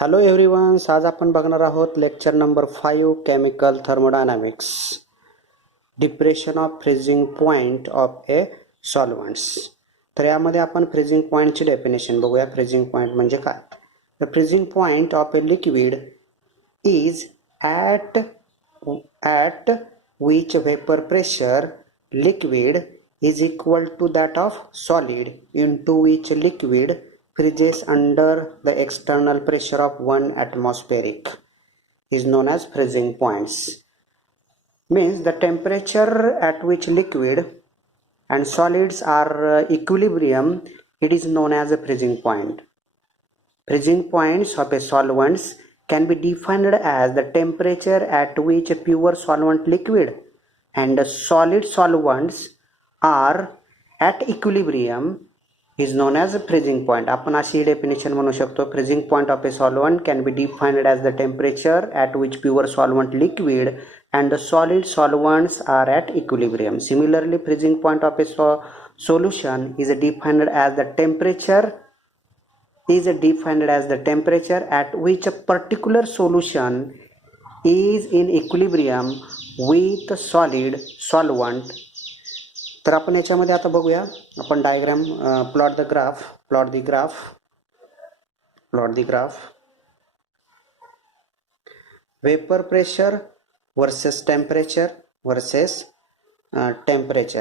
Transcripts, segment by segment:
Hello everyone, आज आपण बघणार आहोत lecture number 5 chemical thermodynamics depression of freezing point of a solvents. तर यामध्ये आपण फ्रीजिंग पॉइंटची डेफिनेशन बघूया. फ्रीजिंग पॉइंट म्हणजे काय? The freezing point of a liquid is at which vapor pressure liquid is equal to that of solid into which liquid freezes under the external pressure of 1 atmospheric is known as freezing points. Means the temperature at which liquid and solids are equilibrium, it is known as a freezing point. Freezing points of a solvents can be defined as the temperature at which a pure solvent liquid and solid solvents are at equilibrium is known as a freezing point. आपण अशी definition म्हणू शकतो. Freezing point of a solvent can be defined as the temperature at which pure solvent liquid and the solid solvents are at equilibrium. Similarly, freezing point of a solution is defined as the temperature at which a particular solution is in equilibrium with solid solvent. तर आपण याच्यामध्ये आता बघूया. आपण diagram plot the graph vapour pressure versus temperature.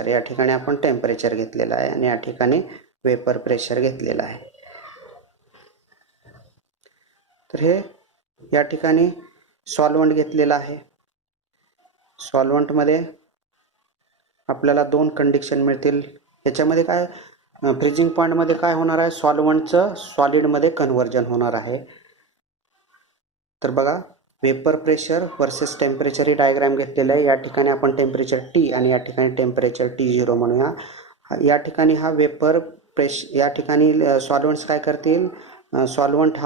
या ठिकाणी आपण temperature घेतलेलं आहे आणि या ठिकाणी वेपर प्रेशर घेतलेलं आहे. तर हे या ठिकाणी सॉल्व्हंट घेतलेला आहे. सॉल्व्हंटमध्ये आपल्याला दोन कंडिशन मिळतील. याच्यामध्ये काय फ्रीजिंग पॉइंटमध्ये काय होणार आहे? सॉल्व्हंटचं सॉलिडमध्ये कन्व्हर्जन होणार आहे. तर बघा, वेपर प्रेशर वर्सेस टेम्परेचर ही डायग्राम घेतलेला आहे. या ठिकाणी आपण टेम्परेचर T आणि या ठिकाणी टेम्परेचर T0 म्हणूया. या ठिकाणी हा वेपर या ठिकाणी सॉल्व्हंट्स काय करतील? सॉल्व्हंट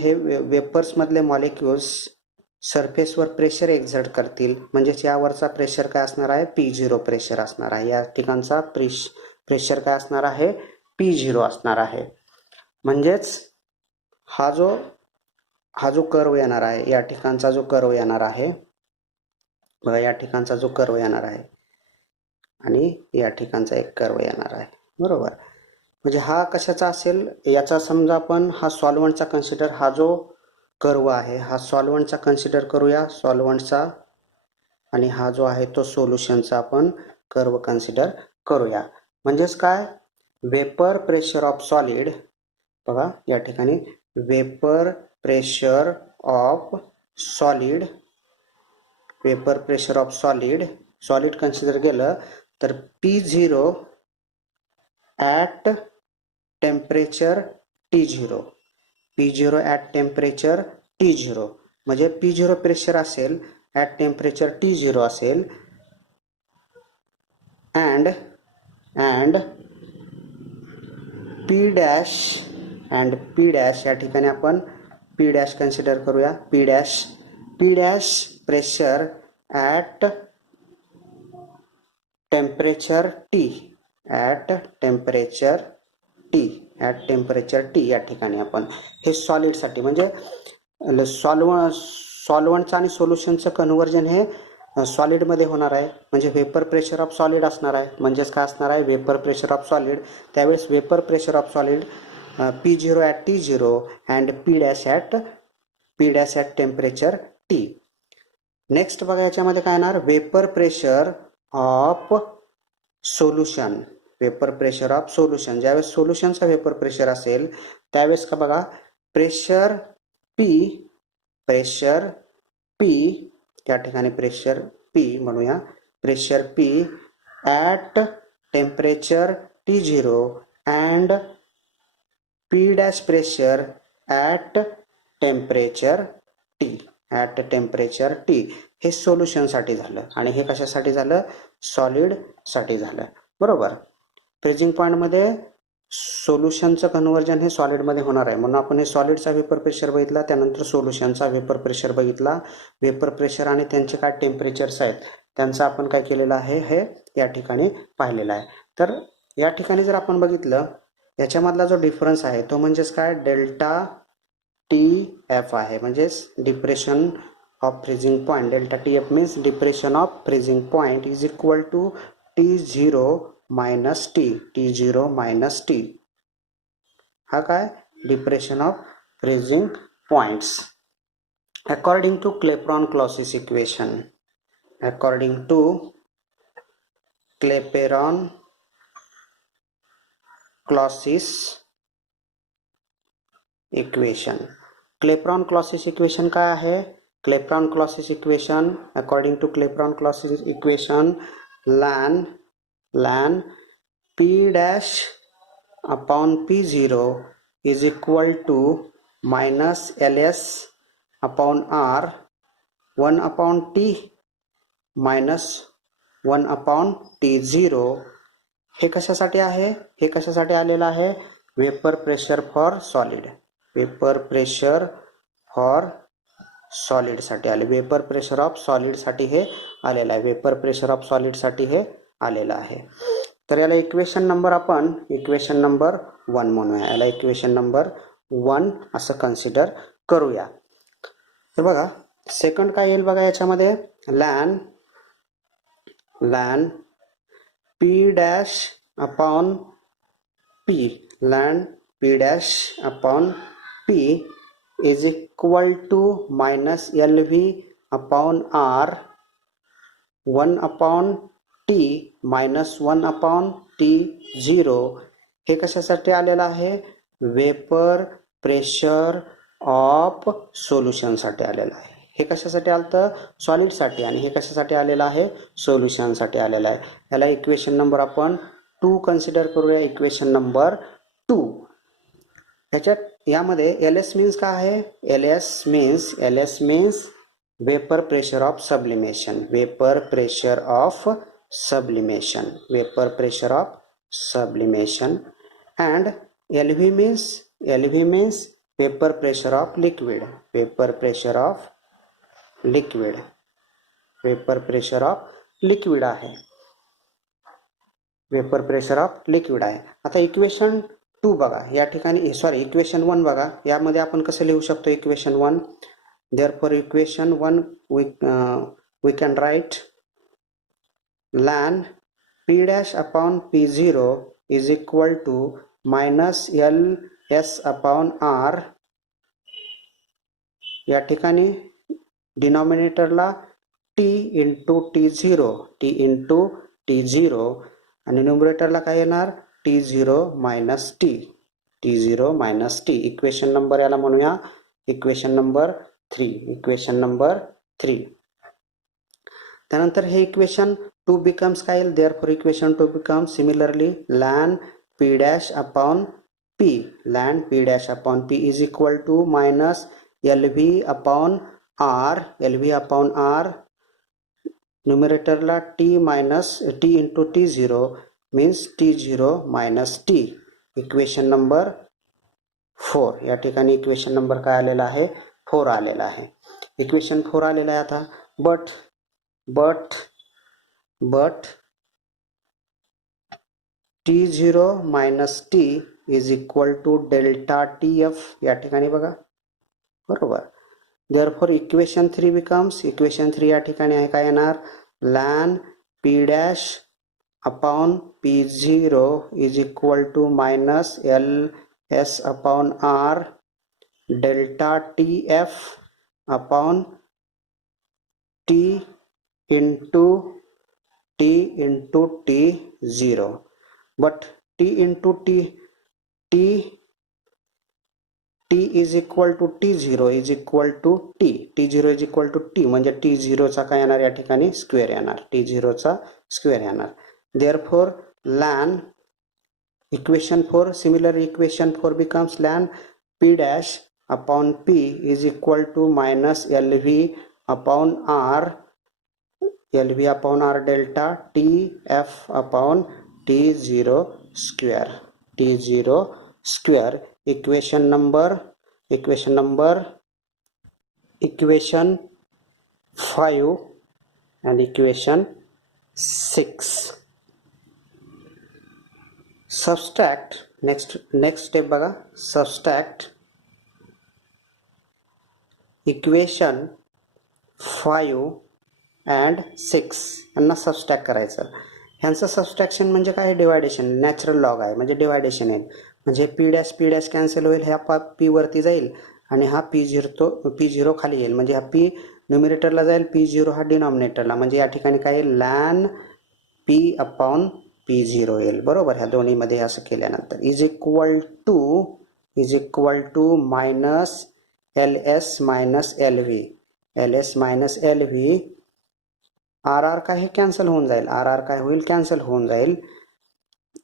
हे वेपर्स मधले मॉलिक्युल्स सरफेसवर प्रेशर एक्झर्ट करतील. म्हणजेच यावरचा प्रेशर काय असणार आहे? P0 प्रेशर असणार आहे. या ठिकाणचा प्रेशर काय असणार आहे? P0 असणार आहे. म्हणजेच हा जो कर्व येणार आहे, या ठिकाणचा जो कर्व येणार आहे बघा, या ठिकाणचा जो कर्व येणार आहे आणि या ठिकाणचा एक कर्व येणार आहे, बरोबर. म्हणजे हा कशाचा असेल? याचा समजा आपण हा सॉल्व्हंटचा कन्सिडर, हा जो कर्व आहे हा सॉल्व्हंटचा कन्सिडर करूया, सॉल्व्हंटचा. आणि हा जो आहे तो सोल्युशनचा आपण कर्व कन्सिडर करूया. म्हणजेच काय? वेपर प्रेशर ऑफ सॉलिड, बघा या ठिकाणी vapour pressure of solid solid consider केलं तर P0 at temperature T0, P0 at temperature T0. म्हणजे P0 प्रेशर असेल ॲट टेम्परेचर T0 असेल अँड P डॅश, या ठिकाणी आपण P डॅश कन्सिडर करूया. P dash pressure at temperature T, at temperature T या ठिकाणी आपण हे सॉलिडसाठी, म्हणजे सॉल्व्हंटचं आणि सोल्युशनचं कन्व्हर्जन हे सॉलिडमध्ये होणार आहे. म्हणजे वेपर प्रेशर ऑफ सॉलिड असणार आहे. म्हणजेच काय असणार आहे? Vapour pressure of solid. त्यावेळेस vapour pressure of solid P0 at T0 and P dash at temperature T. Next बघा, याच्यामध्ये काय येणार? Vapour pressure of solution. ज्यावेळेस सोल्युशनचा वेपर प्रेशर असेल त्यावेळेस का बघा, प्रेशर P या ठिकाणी प्रेशर P म्हणूया. Pressure P at temperature T0 and P dash pressure at temperature T. हे सोल्युशनसाठी झालं आणि हे कशासाठी झालं? सॉलिडसाठी झालं, बरोबर. फ्रीजिंग पॉइंटमध्ये सोल्युशनचं कन्व्हर्जन हे सॉलिडमध्ये होणार आहे. म्हणून आपण हे सॉलिडचा वेपर प्रेशर बघितला, त्यानंतर सोल्युशनचा वेपर प्रेशर बघितला. वेपर प्रेशर आणि त्यांचे काय टेम्परेचर्स आहेत त्यांचं आपण काय केलेलं आहे हे या ठिकाणी पाहिलेलं आहे. तर या ठिकाणी जर आपण बघितलं याच्यामधला जो डिफरन्स आहे तो म्हणजेच काय? डेल्टा TF आहे, म्हणजेच depression of freezing point. Delta TF means depression of freezing point is equal to T0 minus T. T0 minus T हा काय depression of freezing points. According to Clapeyron Clausius equation, according to Clapeyron Clausius equation. Clapeyron Clausius equation काय आहे? Clapeyron Clausius equation, according to Clapeyron Clausius equation, ln P dash upon P0 is equal to minus LS upon R 1 upon T minus 1 upon T0. हे कशासाठी आहे? हे कशासाठी आलेलं आहे? Vapour pressure for solid. Vapour pressure for solid साठी आले. Vapour pressure of solid साठी हे आलेलं आहे. वेपर प्रेशर ऑफ सॉलिड साठी हे आलेलं आहे. तर याला इक्वेशन नंबर आपण इक्वेशन नंबर 1 म्हणूया. याला इक्वेशन नंबर 1 असं कन्सिडर करूया. तर बघा सेकंड काय येईल बघा याच्यामध्ये, ln P dash upon P, ln P dash upon P is equal to minus LV upon R 1 upon T minus 1 upon T0. हे कशासाठी आलेलं आहे? वेपर प्रेशर ऑफ सोल्युशनसाठी आलेलं आहे. हे कशासाठी आलं? सॉलिडसाठी. आणि हे कशासाठी आलेलं आहे? सोल्युशनसाठी आलेलं आहे. याला इक्वेशन नंबर आपण 2 कन्सिडर करूया. Equation number 2. यामध्ये LS मीन्स काय आहे? LS means vapour pressure of sublimation. Vapour pressure of sublimation. Vapor pressure of sublimation. And LV means vapor pressure of liquid. Vapor pressure of liquid. Vapor pressure of liquid आहे. Vapour pressure of liquid आहे. आता equation 2 बघा. या ठिकाणी equation 1 बघा. यामध्ये आपण कसं लिहू शकतो equation 1? Therefore equation 1 we can write ln P dash upon P0 is equal to minus LS upon R. या ठिकाणी डिनॉमिनेटरला T इंटू T0 आणि न्यूमरेटरला काय येणार? T0 minus T. Equation number याला म्हणूया इक्वेशन नंबर 3. त्यानंतर हे इक्वेशन 2 becomes काय येईल? Therefore equation 2 becomes similarly ln P dash upon P is equal to minus LV upon R. न्यूमरेटरला T into T0 means T0 minus T. Equation number 4. या ठिकाणी equation number काय आलेला आहे? 4 आलेला आहे. इक्वेशन 4 आलेला आहे. आता but T0 minus T is equal to delta TF. या ठिकाणी बघा बरोबर. Therefore इक्वेशन 3 becomes इक्वेशन 3 या ठिकाणी आहे काय येणार? ln P dash upon P0 is equal to minus LS upon R delta TF upon T into T0. But T into T is equal to T0 is equal to T. T0 is equal to T म्हणजे T0 चा काय येणार? या ठिकाणी square येणार. T0 चा square येणार. Therefore ln equation 4 similar equation 4 becomes ln P dash upon P is equal to minus LV upon R delta TF upon T0 square. Equation number 5 and equation 6. Subtract next step बघा. Subtract equation 5 and 6 यांना subtract करायचं. ह्यांचं subtraction म्हणजे काय? Deviation. Natural log आहे म्हणजे deviation आहे. म्हणजे पी डॅश कॅन्सल होईल, ह्या पी वरती जाईल आणि हा P0 खाली येईल. म्हणजे हा पी न्युमिरेटरला जाईल, P0 हा डिनॉमिनेटरला. म्हणजे या ठिकाणी काय येईल? लॅन P अपॉन P0 येईल. बरोबर. ह्या दोन्हीमध्ये असं केल्यानंतर is equal to minus LS minus LV. LS minus LV. RR काय हे कॅन्सल होऊन जाईल. RR काय होईल? कॅन्सल होऊन जाईल.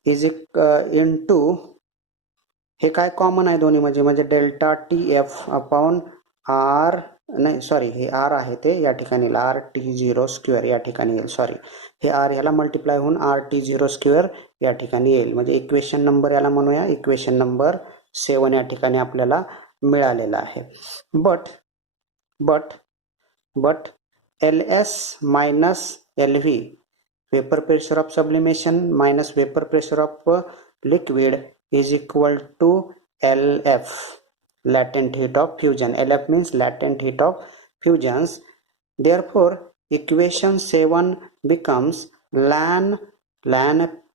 इज इंटू हे काय कॉमन आहे दोन्ही म्हणजे डेल्टा TF अपॉन R, नाही सॉरी हे R आहे ते या ठिकाणी RT0 स्क्वेअर या ठिकाणी येईल. सॉरी हे R ह्याला मल्टिप्लाय होऊन RT0 स्क्वेअर या ठिकाणी येईल. म्हणजे इक्वेशन नंबर याला म्हणूया इक्वेशन नंबर 7 या ठिकाणी आपल्याला मिळालेला आहे. But LS minus LV vapor pressure of sublimation minus vapor pressure of liquid is equal to LF, latent heat of fusion. LF means latent heat of fusions. Therefore equation 7 becomes ln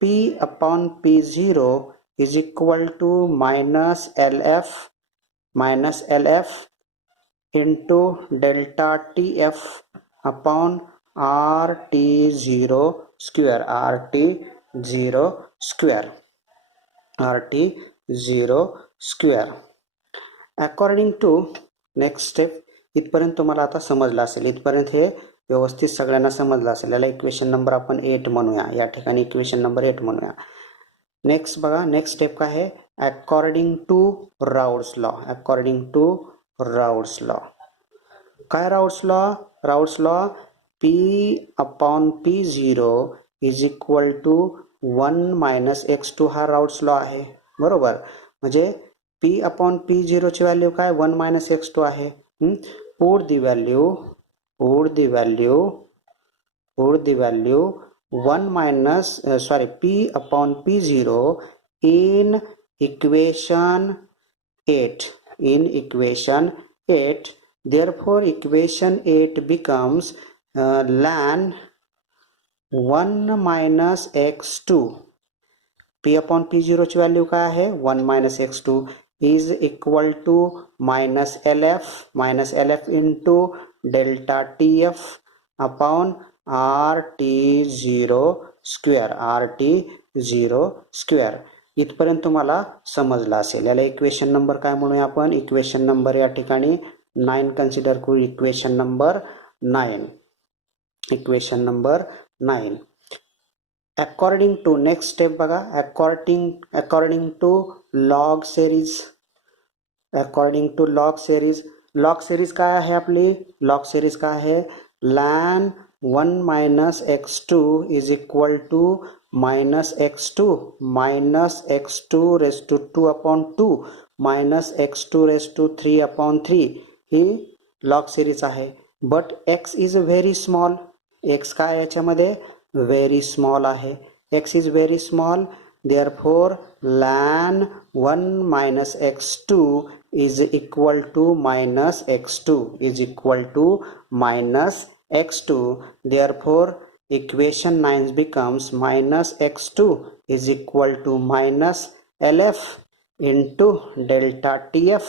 P upon P0 is equal to minus LF into delta TF upon RT0 square. According to next step. इथपर्यंत तुम्हाला आता समजलं असेल. इथपर्यंत हे व्यवस्थित सगळ्यांना समजलं असेल. याला इक्वेशन नंबर आपण 8 म्हणूया. या ठिकाणी इक्वेशन नंबर 8 म्हणूया. नेक्स्ट बघा, नेक्स्ट स्टेप काय आहे? According to Raoult's law. काय Raoult's law? P upon P0 is equal to 1 minus x2 हा राउल्स लॉ आहे. बरोबर. म्हणजे P अपॉन P0 ची व्हॅल्यू काय? 1 मायनस x2 आहे. Put the value 1 minus P upon P0 in equation 8. Therefore equation 8 becomes ln 1 minus x2. P upon P0 ची value काय आहे? 1 minus x2 is equal to minus LF into delta TF upon RT0 square. इथपर्यंत तुम्हाला समजलं असेल. याला equation number काय म्हणूया आपण? इक्वेशन नंबर या ठिकाणी 9 कन्सिडर करू. Equation number 9. According to next step बघा. According to log series. Log series काय आहे आपली? लॉग सिरीज काय आहे? ln 1 minus x2 is equal to minus x2 raised to 2 upon 2 minus x2 raised to 3 upon 3 ही log series आहे. But x is very small. x काय याच्यामध्ये? Very small आहे. x is very small. Therefore ln 1 minus x2 is equal to minus x2. Therefore equation 9 becomes minus x2 is equal to minus LF into delta TF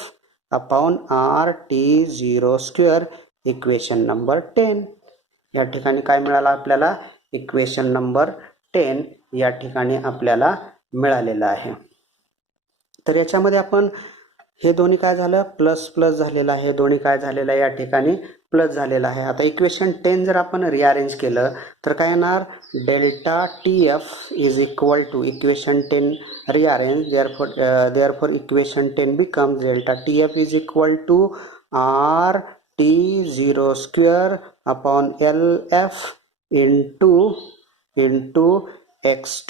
upon RT0 square. Equation number 10. या ठिकाणी काय मिळालं आपल्याला? Equation number 10 या ठिकाणी आपल्याला मिळालेलं आहे. तर याच्यामध्ये आपण हे दोन्ही काय झालं? प्लस झालेलं आहे. दोन्ही काय झालेलं आहे? या ठिकाणी प्लस झालेलं आहे. आता इक्वेशन 10 जर आपण रिअरेंज केलं तर काय येणार? Delta TF is equal to equation 10 rearrange. Therefore equation 10 becomes delta TF is equal to RT0 square upon LF into x2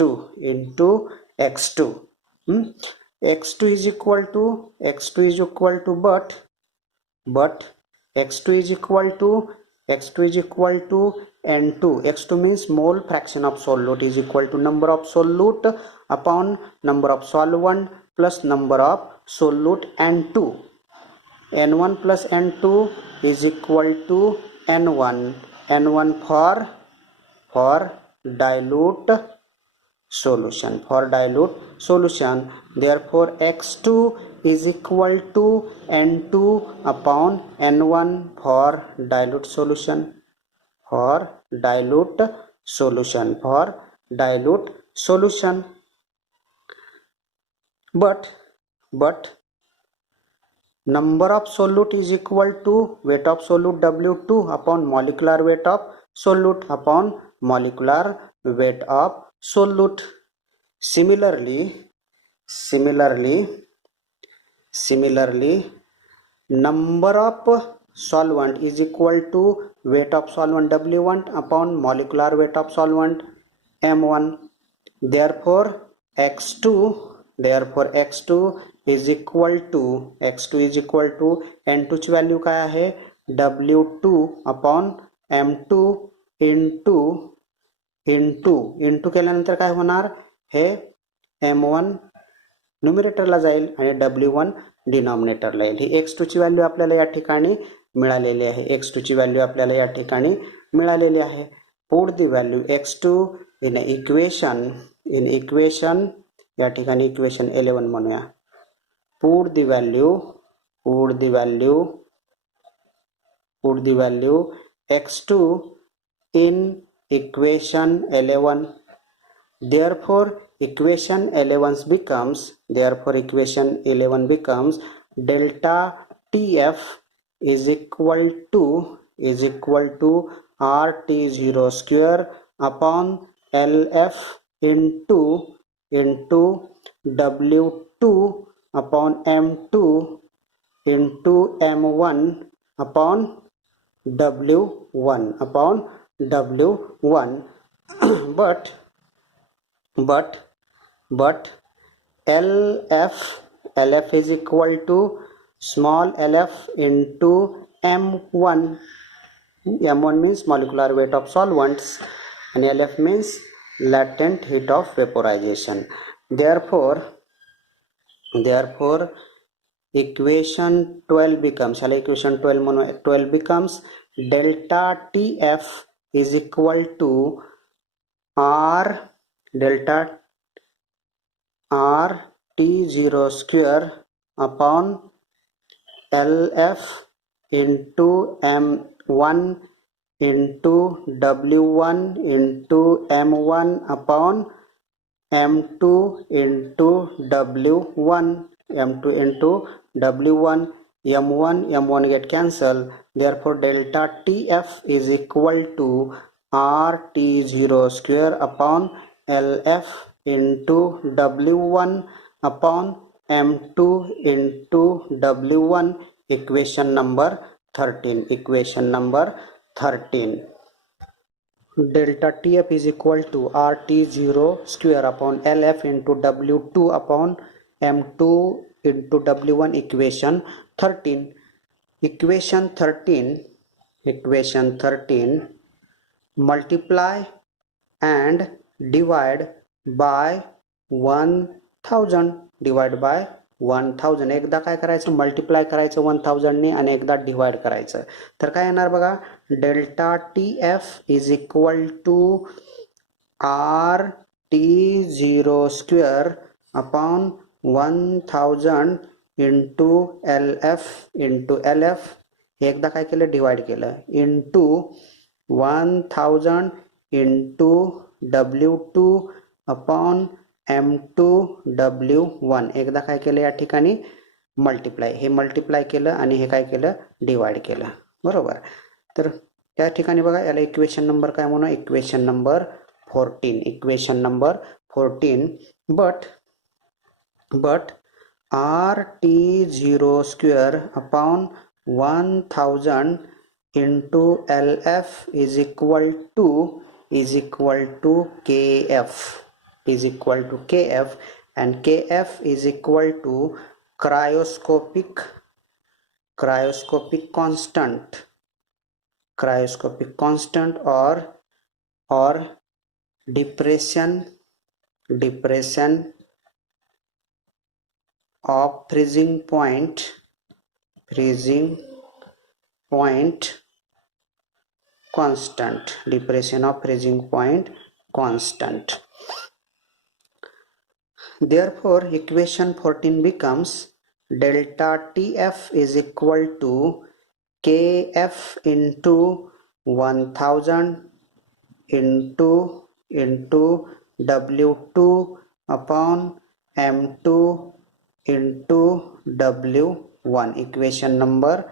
x2 is equal to but x2 is equal to N2. x2 means mole fraction of solute is equal to number of solute upon number of solvent plus number of solute N2. N1 plus N2 is equal to N1. N1 for dilute solution. Therefore x2 is equal to N2 upon N1 for dilute solution. But number of solute is equal to weight of solute W2 upon molecular weight of solute upon molecular weight of solute. Similarly, number of solvent is equal to weight of solvent W1 upon molecular weight of solvent M1. Therefore x2 is equal to N2 ची value काय आहे W2 upon M2 into केल्यानंतर काय होणार हे M1 न्यूमरेटरला जाईल आणि W1 डिनॉमिनेटरला येईल. ही x2 ची व्हॅल्यू आपल्याला या ठिकाणी मिळालेली आहे. Put the value x2 in equation या ठिकाणी इक्वेशन 11 म्हणूया. Put the value x2 in equation 11. Therefore equation 11 becomes delta TF is equal to RT0 square upon LF into W2 upon M2 into M1 upon W1 but LF is equal to small LF into M1. M1 means molecular weight of solvents and LF means latent heat of vaporization. Therefore equation 12 becomes delta TF is equal to RT0 square upon LF into M1 into W1 into M1 upon M2 into W1. M1 get cancelled. Therefore delta TF is equal to RT0 square upon LF into W1 upon M2 into W1. Equation number 13. Delta TF is equal to RT0 square upon LF into W2 upon M2 into W1. Equation 13. Multiply and divide by 1000. एकदा काय करायचं multiply करायचं 1000 ने आणि एकदा divide करायचं. तर काय येणार बघा delta TF is equal to RT0 square upon 1000 into LF एकदा काय केलं डिवाइड केलं into 1000 into W2 upon M2 W1 एकदा काय केलं या ठिकाणी मल्टिप्लाय केलं आणि हे काय केलं डिवाइड केलं बरोबर. तर त्या ठिकाणी बघा याला इक्वेशन नंबर काय म्हणू equation number 14. but RT0 square upon 1000 into LF is equal to KF and KF is equal to cryoscopic constant or depression of freezing point freezing point constant, depression of freezing point constant. Therefore equation 14 becomes delta TF is equal to KF into 1000 into W2 upon M2 into W1. Equation number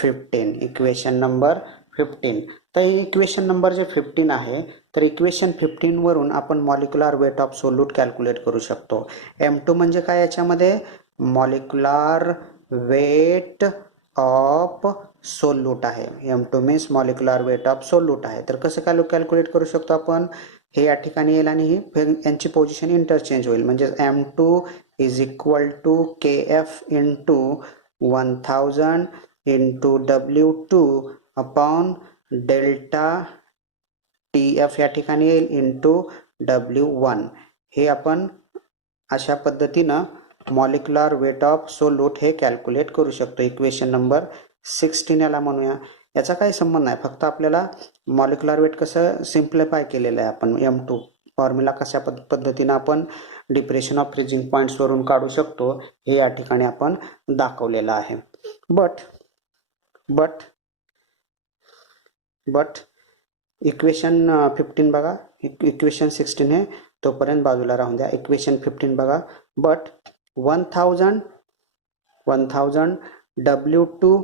15. तर equation number जे 15 आहे, तर equation 15 वरून आपण molecular weight of solute calculate करू शकतो. M2 म्हणजे काय, याच्यामध्ये मॉलिक्युलर वेट ऑफ सोल्यूट आहे. M2 means molecular weight of solute आहे. तर कसं कॅल्क्युलेट करू शकतो आपण, हे या ठिकाणी येईल आणि यांची पोझिशन इंटरचेंज होईल. म्हणजे M2 is equal to KF into 1000 into W2 upon delta TF या ठिकाणी येईल इंटू W1. हे आपण अशा पद्धतीनं मॉलिक्युलर वेट ऑफ सोल्यूट हे कॅल्क्युलेट करू शकतो. इक्वेशन नंबर 16 याला म्हणूया. याचा काही संबंध नाही, फक्त आपल्याला मॉलिक्युलर वेट कसं सिम्प्लिफाय केलेलं आहे आपण. M2 फॉर्म्युला कशा पद्धतीनं आपण डिप्रेशन ऑफ फ्रीजिंग पॉइंट्स वरून काढू शकतो हे या ठिकाणी आपण दाखवलेलं आहे. बट इक्वेशन 15 बघा, इक्वेशन 16 हे तोपर्यंत बाजूला राहून द्या. इक्वेशन 15 बघा, but 1000 W2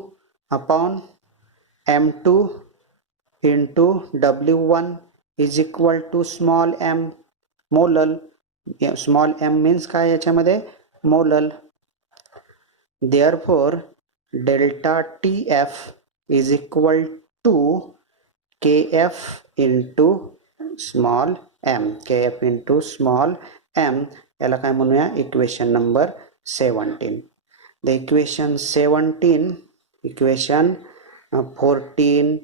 upon M2 into W1 is equal to small m molal. Small m means काय, याच्यामध्ये molal. Therefore delta TF is equal to KF into small m. KF into small m याला काय म्हणूया, equation number 17. The equation 17, equation 14,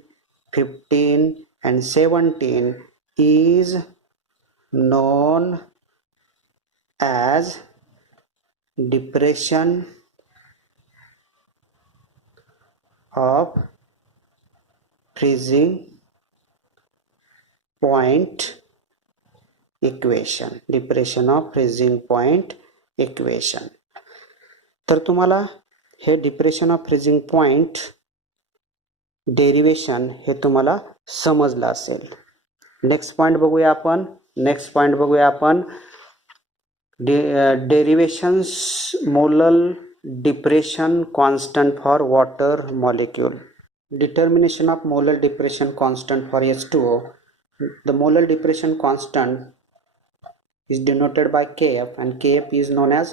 15 and 17 is known as depression of freezing point equation. Depression of freezing point equation. तर तुम्हाला हे depression of freezing point derivation हे तुम्हाला समजलं असेल. नेक्स्ट पॉइंट बघूया आपण. Derivations molal depression constant for water molecule. Determination of molal depression constant for H2O. The molar depression constant is denoted by Kf and Kf is known as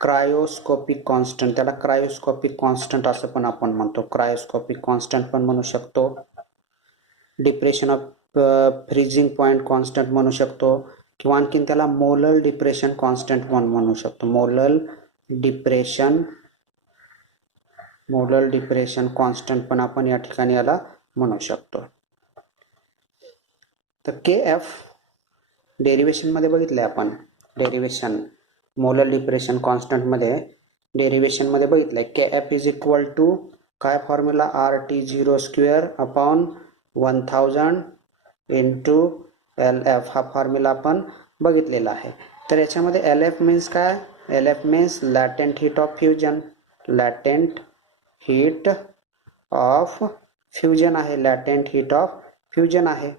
cryoscopic constant. त्याला cryoscopic constant असं पण आपण म्हणतो, cryoscopic constant पण म्हणू शकतो, depression of freezing point constant म्हणू शकतो, किंवा आणखीन त्याला मोलल डिप्रेशन कॉन्स्टंट पण म्हणू शकतो. मोलल डिप्रेशन कॉन्स्टंट पण आपण या ठिकाणी याला म्हणू शकतो. तर KF डेरिवेशन मध्ये बघितले आपण, डेरिवेशन मोलर डिप्रेशन कॉन्स्टंट मध्ये डेरिवेशन मध्ये बघितलंय. KF इज इक्वल टू काय formula, RT0 square upon 1000 into LF हा फॉर्म्युला आपण बघितलेला आहे. तर याच्यामध्ये LF मीन्स काय, LF means latent heat of fusion. Latent heat of fusion आहे, लॅटेंट हीट ऑफ फ्युजन आहे.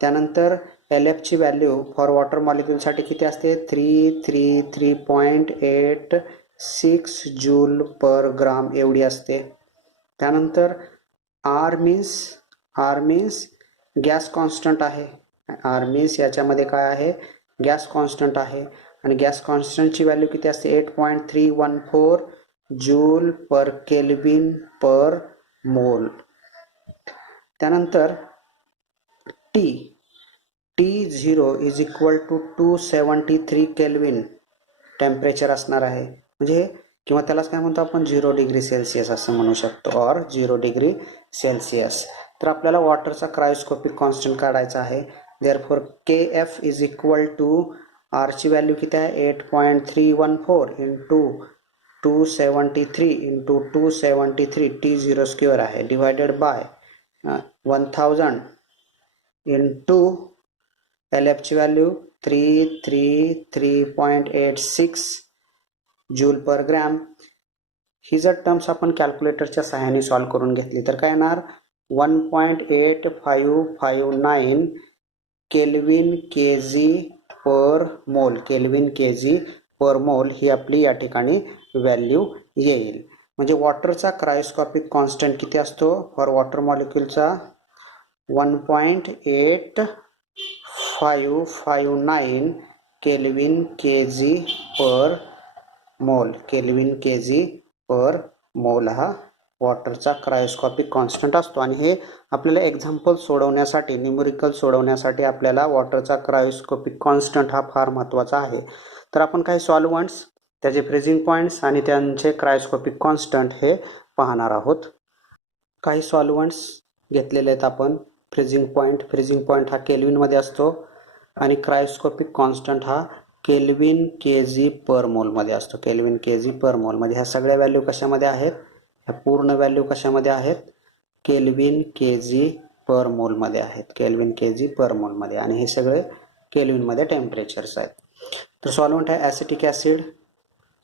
त्यानंतर LF ची व्हॅल्यू फॉर वॉटर मॉलिक्यूलसाठी किती असते, 333.86 जूल पर ग्राम एवढी असते. त्यानंतर R मीन्स गॅस कॉन्स्टंट आहे. R मीन्स याच्यामध्ये काय आहे, गॅस कॉन्स्टंट आहे. आणि गॅस कॉन्स्टंटची व्हॅल्यू किती असते, 8.314 जूल पर केल्विन पर मोल. त्यानंतर T0 is equal to 273 kelvin temperature असणार आहे. म्हणजे किंवा त्यालाच काय म्हणतो आपण, 0 डिग्री सेल्सिअस असं म्हणू शकतो, और 0 डिग्री सेल्सिअस. तर आपल्याला वॉटरचा क्रायोस्कोपिक कॉन्स्टंट काढायचा आहे. Therefore KF is equal to R ची व्हॅल्यू किती आहे, 8.314 इंटू 273 into 273 T0 square आहे divided by 1000 into LF ची व्हॅल्यू 333.86 जूल पर ग्रॅम. ही जर टर्म्स आपण कॅल्क्युलेटरच्या सहाय्याने सॉल्व्ह करून घेतली तर काय येणार 1.8559 केल्विन केजी पर मोल. केल्विन केजी पर मोल ही आपली या ठिकाणी व्हॅल्यू येईल. म्हणजे वॉटरचा क्रायोस्कोपिक कॉन्स्टंट किती असतो for water मॉलिक्युलचा 1.8559 kelvin KG per मोल. केल्विन केजी पर मोल हा वॉटरचा क्रायोस्कोपिक कॉन्स्टंट असतो. आणि हे आपल्याला एक्झाम्पल सोडवण्यासाठी न्यूमेरिकल सोडवण्यासाठी आपल्याला वॉटरचा क्रायोस्कोपिक कॉन्स्टंट हा फार महत्त्वाचा आहे. तर आपण काही सॉल्व्हंट्स त्याचे फ्रीजिंग पॉईंट्स आणि त्यांचे क्रायोस्कोपिक कॉन्स्टंट हे पाहणार आहोत. काही सॉल्व्हंट्स घेतलेले आहेत आपण. फ्रीजिंग पॉईंट हा केल्विनमध्ये असतो आणि क्रायोस्कोपिक कॉन्स्टंट हा केल्विन केजी पर मोलमध्ये असतो. केल्विन केजी पर मोलमध्ये ह्या सगळ्या व्हॅल्यू कशामध्ये आहेत, ह्या पूर्ण व्हॅल्यू कशामध्ये आहेत, केल्विन केजी पर मोलमध्ये आहेत. केल्विन केजी पर मोलमध्ये आणि हे सगळे केल्विनमध्ये टेम्परेचर्स आहेत. तर सॉल्व्हंट आहे ॲसिटिक ॲसिड,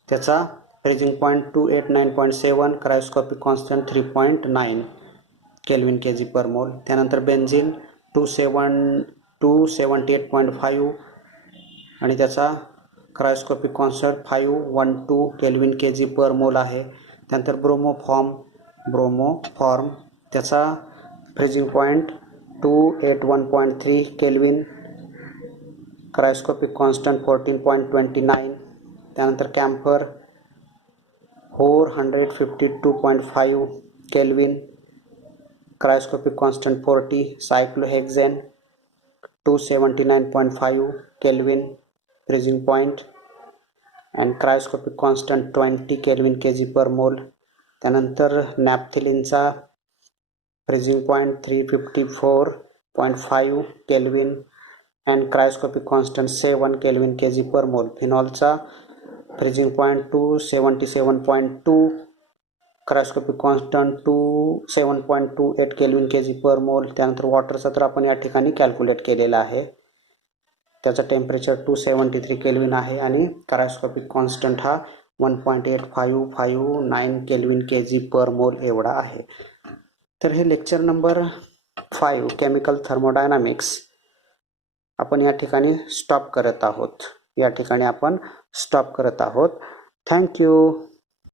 त्याचा freezing point 289.7, cryoscopic constant 3.9 kelvin KG per mole. त्यानंतर बेन्झिन 278.5 आणि त्याचा cryoscopic constant 512 kelvin KG per mole आहे. त्यानंतर ब्रोमोफॉर्म त्याचा freezing point 281.3 kelvin, cryoscopic constant 14.29. त्यानंतर camphor 452.5 kelvin, cryoscopic constant 40. Cyclohexane 279.5 kelvin freezing point and cryoscopic constant 20 kelvin KG per mole. त्यानंतर नॅपथिलिनचा freezing point 354.5 kelvin and cryoscopic constant 7 kelvin KG per mole. फिनॉलचा freezing point 277.2, cryoscopic constant 7.28 kelvin KG per mole. त्यानंतर वॉटरचा तर आपण या ठिकाणी calculate केलेला आहे, त्याचा टेम्परेचर 273 केल्विन आहे आणि क्रायोस्कोपिक कॉन्स्टंट हा 1.8559 केल्विन केजी पर मोल एवढा आहे. तर हे लेक्चर नंबर 5 केमिकल थर्मोडायनामिक्स आपण या ठिकाणी स्टॉप करत आहोत. थँक्यू.